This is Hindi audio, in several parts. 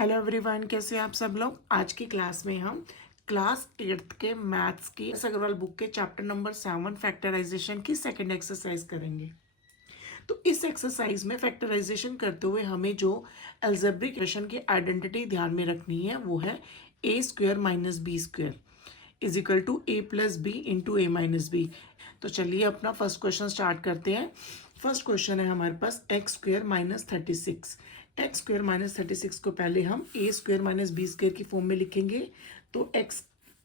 हेलो एवरीवन, कैसे हैं आप सब लोग। आज की क्लास में हम क्लास 8th के मैथ्स की एस अग्रवाल बुक के चैप्टर नंबर 7 फैक्टराइजेशन की सेकंड एक्सरसाइज करेंगे। तो इस एक्सरसाइज में फैक्टराइजेशन करते हुए हमें जो अलजेब्रिक इक्वेशन की आइडेंटिटी ध्यान में रखनी है वो है A square minus B square is equal to A plus B into A minus B. तो चलिए अपना फर्स्ट क्वेश्चन स्टार्ट करते हैं। फर्स्ट क्वेश्चन है हमारे पास X square minus 36। X square minus 36 को पहले हम A square minus B square की फॉर्म में लिखेंगे। तो एक्स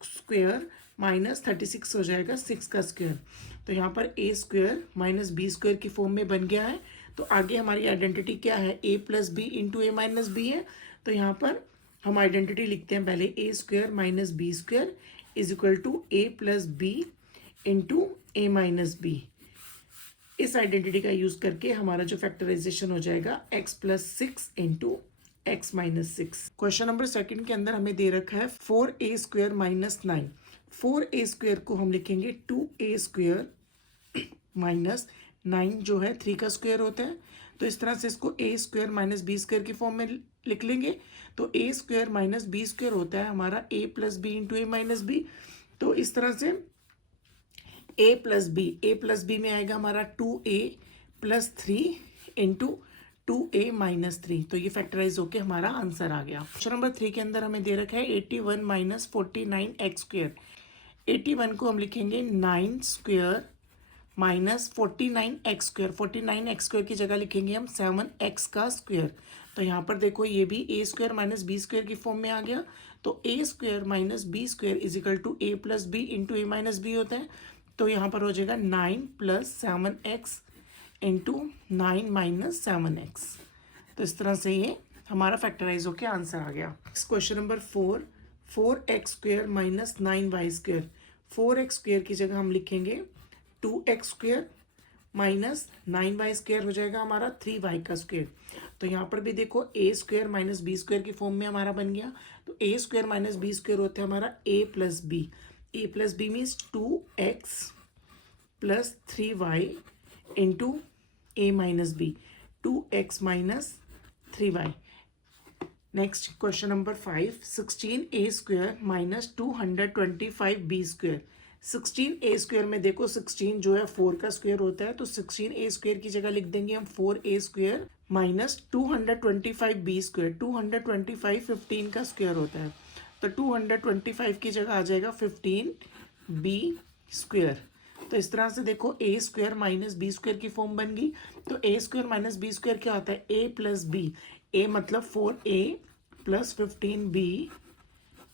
स्क्वेयर माइनस 36 हो जाएगा 6 का स्क्वेयर। तो यहाँ पर ए स्क्वेयर माइनस बी स्क्वेयर की फॉर्म में बन गया है। तो आगे हमारी आइडेंटिटी क्या है, A plus B into A minus B है। तो यहाँ पर हम आइडेंटिटी लिखते हैं पहले, A square minus B square is equal to A plus B into A minus B. इस आइडेंटिटी का यूज करके हमारा जो फैक्टराइजेशन हो जाएगा x plus 6 into X minus 6। Question number second के अंदर हमें दे रखा है 4a square minus 9। 4a square को हम लिखेंगे 2a स्क्वेयर माइनस 9 जो है 3 का स्क्वेयर होता है। तो इस तरह से इसको a square minus B square की फॉर्म में लिख लेंगे। तो a square minus B square होता है हमारा a plus B into A minus B. तो इस तरह से a प्लस बी में आएगा हमारा 2a plus 3 into 2a minus 3। तो ये फैक्टराइज होके हमारा आंसर आ गया। क्वेश्चन नंबर 3 के अंदर हमें दे रखा है 81 माइनस 49 एक्स स्क्वेयर। 81 को हम लिखेंगे 9 square minus 49 x square. 49 x square की जगह लिखेंगे हम 7 एक्स का स्क्वेयर। तो यहाँ पर देखो ये भी A square minus B square की फॉर्म में आ गया। तो A square minus B square is equal to A plus B into A minus B होता है। तो यहाँ पर हो जाएगा 9 plus 7x into 9 minus 7x। तो इस तरह से ये हमारा फैक्टराइज होकर आंसर आ गया। Question number 4x square minus 9y square. 4x square की जगह हम लिखेंगे 2x square minus 9y square हो जाएगा हमारा 3y का स्क्वेयर। तो यहाँ पर भी देखो A square minus B square की फॉर्म में हमारा बन गया। तो A square minus B square होता है हमारा A plus B. A plus B means 2x plus 3y into A minus B, 2x minus 3y। Next question number 5, 16a square minus 225 B square. 16a square में देखो 16 जो है 4 का स्क्वेयर होता है। तो 16a स्क्वेयर की जगह लिख देंगे हम 4a square minus 225 B square. 225 15 का स्क्वेयर होता है। तो 225 की जगह आ जाएगा 15 बी स्क्वेयर। तो इस तरह से देखो A square minus B square की फॉर्म बन गई। तो A square minus B square क्या होता है, ए प्लस बी। ए मतलब 4a plus 15b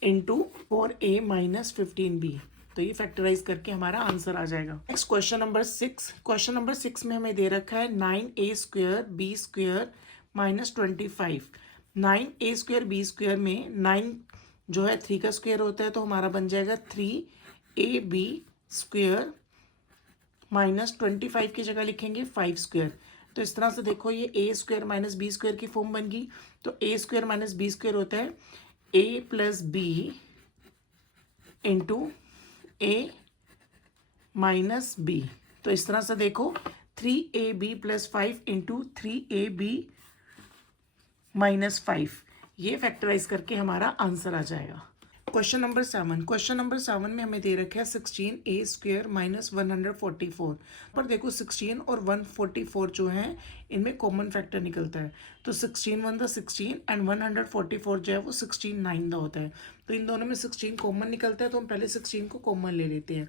into 4a minus 15b। तो ये फैक्टराइज करके हमारा आंसर आ जाएगा। Next question number 6। Question number 6 में हमें दे रखा है 9a square B square minus 25। 9a square B square में 9 जो है 3 का स्क्वेयर होता है। तो हमारा बन जाएगा 3ab स्क्वेयर माइनस 25 की जगह लिखेंगे 5 स्क्वेयर। तो इस तरह से देखो ये ए स्क्वेयर माइनस बी स्क्वेयर की फॉर्म बन गई। तो A square minus B square होता है A plus B into A minus B. तो इस तरह से देखो 3ab plus 5 into 3ab minus 5। ये फैक्टराइज करके हमारा आंसर आ जाएगा। Question number 7। क्वेश्चन नंबर 7 में हमें दे रखा है 16a स्क्वेयर माइनस 144। पर देखो 16 और 144 जो है इनमें कॉमन फैक्टर निकलता है। तो 16 1 द 16 एंड 144 जो है वो 16 9 द होता है। तो इन दोनों में 16 कॉमन निकलता है। तो हम पहले 16 को कॉमन ले लेते हैं।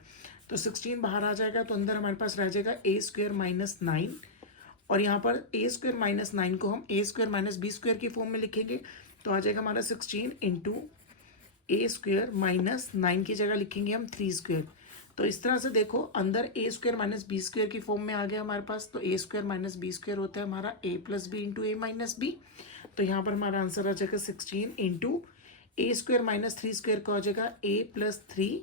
तो 16 बाहर आ जाएगा। तो अंदर हमारे पास रह जाएगा ए स्क्वेयर माइनस 9। और यहाँ पर ए स्क्वेयर माइनस 9 को हम A square minus B square की फॉर्म में लिखेंगे। तो आ जाएगा हमारा 16 इंटू ए स्क्वेयर माइनस 9 की जगह लिखेंगे हम 3 स्क्वेयर। तो इस तरह से देखो अंदर ए स्क्वेयर माइनस बी स्क्वेयर की फॉर्म में आ गया हमारे पास। तो A square minus B square होता है हमारा A plus B into A minus B. तो यहाँ पर हमारा आंसर आ जाएगा 16 इंटू ए स्क्वेयर माइनस 3 स्क्वेयर का हो जाएगा ए प्लस 3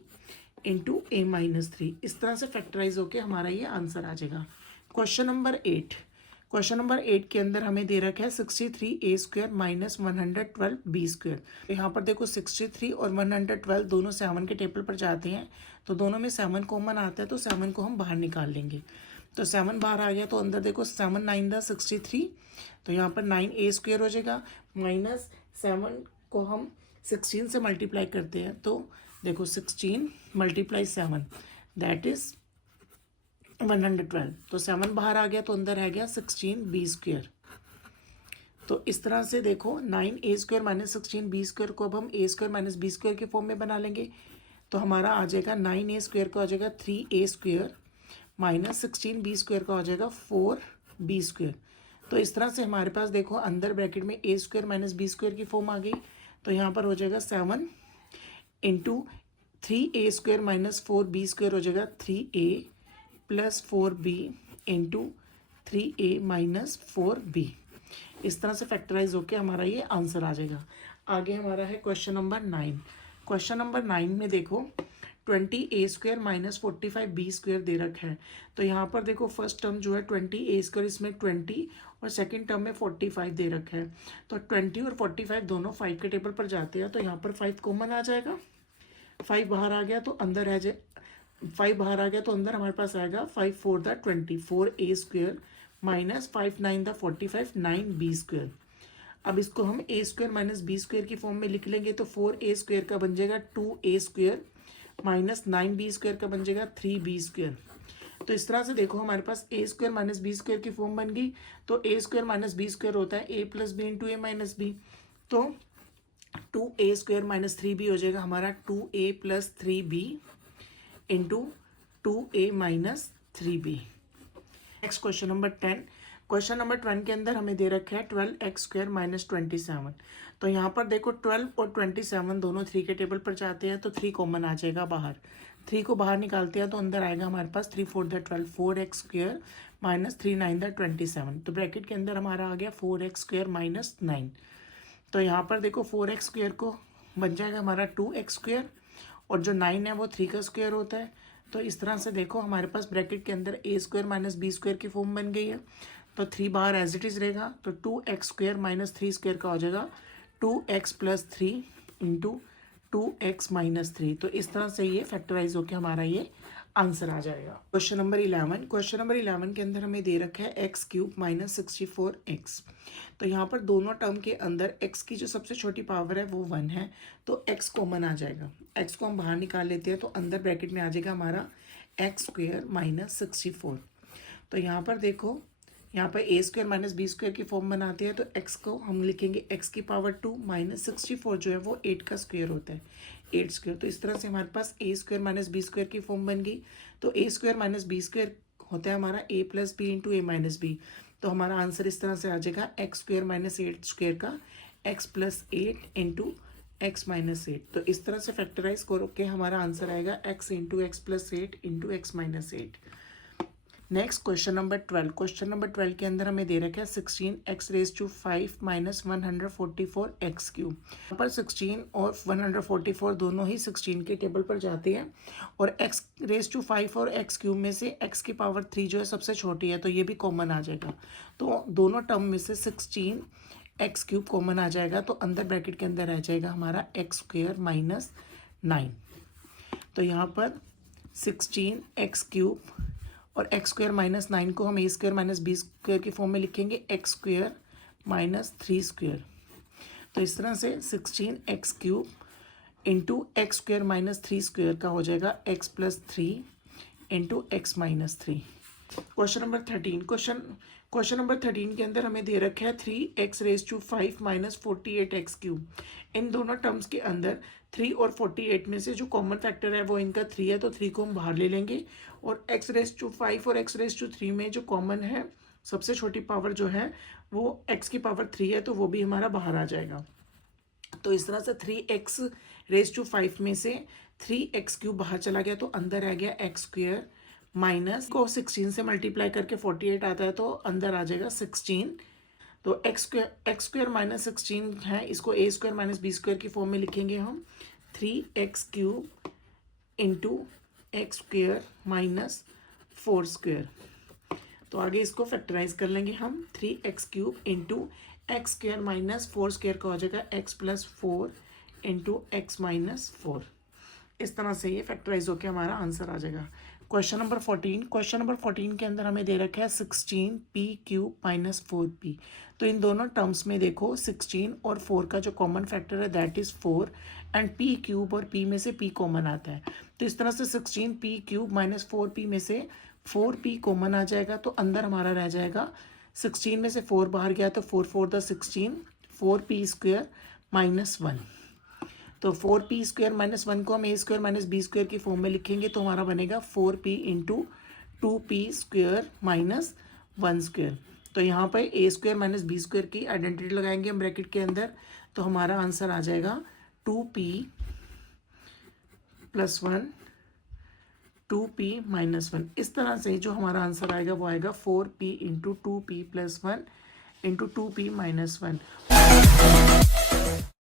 इंटू ए माइनस 3। इस तरह से फैक्टराइज होकर हमारा ये आंसर आ जाएगा। Question number 8। क्वेश्चन नंबर 8 के अंदर हमें दे रखा है 63a square minus 112 B square. यहाँ पर देखो 63 और 112 दोनों 7 के टेबल पर जाते हैं। तो दोनों में 7 कॉमन आता है। तो 7 को हम बाहर निकाल लेंगे। तो 7 बाहर आ गया। तो अंदर देखो 7 9 द 63। तो यहाँ पर 9a स्क्वेयर हो जाएगा माइनस 7 को हम 16 से मल्टीप्लाई करते हैं तो देखो 16 मल्टीप्लाई 7 दैट इज़ 112। तो 7 बाहर आ गया तो अंदर रह गया 16b²। तो इस तरह से देखो 9a² माइनस 16b² को अब हम a² माइनस b² के फॉर्म में बना लेंगे। तो हमारा आ जाएगा 9a² का हो जाएगा 3a² माइनस 16b² का हो जाएगा 4b²। तो इस तरह से हमारे पास देखो अंदर ब्रैकेट में a² माइनस b² की फॉर्म आ गई। तो यहाँ पर हो जाएगा 7 इंटू 3a² माइनस 4b² हो जाएगा 3a plus 4b into 3a minus 4b। इस तरह से फैक्टराइज होके हमारा ये आंसर आ जाएगा। आगे हमारा है क्वेश्चन नंबर 9। क्वेश्चन नंबर 9 में देखो 20a² माइनस 45b² दे रखा है। तो यहाँ पर देखो फर्स्ट टर्म जो है 20a², इसमें 20 और सेकंड टर्म में 45 दे रखा है। तो 20 और 45 दोनों 5 के टेबल पर जाते हैं। तो यहाँ पर 5 कॉमन आ जाएगा, 5 बाहर आ गया तो अंदर रह जाए 5 बाहर आ गया तो अंदर हमारे पास आएगा 5 4 the 24a² minus 5 9 the 45 9b²। अब इसको हम a² माइनस b² की फॉर्म में लिख लेंगे तो 4a² का बन जाएगा 2a² माइनस 9b² का बन जाएगा 3b²। तो इस तरह से देखो हमारे पास a² माइनस b² की फॉर्म बन गई। तो a² माइनस b² होता है a plus B into A minus B. तो 2a² माइनस 3b हो जाएगा हमारा 2a plus 3b into 2a minus 3b। Next question number 10। Question number 10 के अंदर हमें दे रखा है 12x² माइनस 27। तो यहाँ पर देखो 12 और 27 दोनों 3 के टेबल पर जाते हैं तो 3 कॉमन आ जाएगा बाहर। 3 को बाहर निकालते हैं तो अंदर आएगा हमारे पास 3 4 द 12 4x² माइनस 3 9 द 27। तो ब्रैकेट के अंदर हमारा आ गया 4x² माइनस 9। तो यहाँ पर देखो 4x² को बन जाएगा हमारा 2x² और जो 9 है वो 3 का स्क्वायर होता है। तो इस तरह से देखो हमारे पास ब्रैकेट के अंदर a² माइनस b² की फॉर्म बन गई है। तो 3 बाहर एज इट इज़ रहेगा तो 2x² माइनस 3² का हो जाएगा 2x plus 3 into 2x minus 3। तो इस तरह से ये फैक्टराइज होकर हमारा ये आंसर आ जाएगा। Question number 11। क्वेश्चन नंबर 11 के अंदर हमें दे रखा है x³ माइनस 64x। तो यहाँ पर दोनों टर्म के अंदर x की जो सबसे छोटी पावर है वो 1 है तो x कॉमन आ जाएगा। x को हम बाहर निकाल लेते हैं तो अंदर ब्रैकेट में आ जाएगा हमारा x² माइनस 64। तो यहाँ पर देखो यहाँ पर a² माइनस b² की फॉर्म बनाते हैं तो x को हम लिखेंगे x की पावर 2 माइनस 64 जो है वो 8 का स्क्वायर होता है 8²। तो इस तरह से हमारे पास a² माइनस b² की फॉर्म बन गई। तो a² माइनस b² होता है हमारा a plus B into A minus B. तो हमारा आंसर इस तरह से आ जाएगा x² माइनस 8² का x plus 8 into x minus 8। तो इस तरह से फैक्टराइज करके हमारा आंसर आएगा x into x plus 8 into X minus 8। Next question number 12। Question number 12 के अंदर हमें दे रखा है 16x⁵ माइनस 144x³ यहाँ पर 16 और 144 दोनों ही 16 के टेबल पर जाते हैं और x⁵ और x³ में से x की पावर 3 जो है सबसे छोटी है तो ये भी कॉमन आ जाएगा। तो दोनों टर्म में से 16x³ कॉमन आ जाएगा तो अंदर ब्रैकेट के अंदर रह जाएगा हमारा x² माइनस 9। तो यहाँ पर 16x³ और x² माइनस 9 को हम a² माइनस b² की फॉर्म में लिखेंगे x² माइनस 3²। तो इस तरह से 16x³ इंटू x² माइनस 3² का हो जाएगा x plus 3 into X minus 3। Question number 13। Question number 13 के अंदर हमें दे रखा है 3x⁵ माइनस 48x³। इन दोनों टर्म्स के अंदर 3 और 48 में से जो कॉमन फैक्टर है वो इनका 3 है तो 3 को हम बाहर ले लेंगे और x⁵ और x⁵ में जो कॉमन है सबसे छोटी पावर जो है वो x की पावर 3 है तो वो भी हमारा बाहर आ जाएगा। तो इस तरह से 3x⁵ में से 3x³ बाहर चला गया तो अंदर आ गया x² माइनस को 16 से मल्टीप्लाई करके 48 आता है तो अंदर आ जाएगा 16। तो x² माइनस 16 है इसको a² माइनस b² की फॉर्म में लिखेंगे हम 3x³ इंटू x² माइनस 4²। तो आगे इसको फैक्टराइज कर लेंगे हम 3x³ इंटू x² माइनस 4² का हो जाएगा x plus 4 into X minus 4। इस तरह से ये फैक्टराइज होकर हमारा आंसर आ जाएगा। क्वेश्चन नंबर 14 के अंदर हमें दे रखा है 16p³ - 4p। तो इन दोनों टर्म्स में देखो 16 और 4 का जो कॉमन फैक्टर है दैट इज़ 4 एंड p³ और p में से p कॉमन आता है। तो इस तरह से 16p³ - 4p में से 4p कॉमन आ जाएगा, तो अंदर हमारा रह जाएगा 16 में से 4 बाहर गया तो 4 4 द 16, 4p² - 1। तो 4p² - 1 को हम a² - b² की फॉर्म में लिखेंगे तो हमारा बनेगा 4p × 2p² - 1²। तो यहाँ पर a² - b² की आइडेंटिटी लगाएंगे हम ब्रैकेट के अंदर, तो हमारा आंसर आ जाएगा 2p + 1 2p - 1। इस तरह से जो हमारा आंसर आएगा वो आएगा 4p × 2p + 1 × 2p - 1।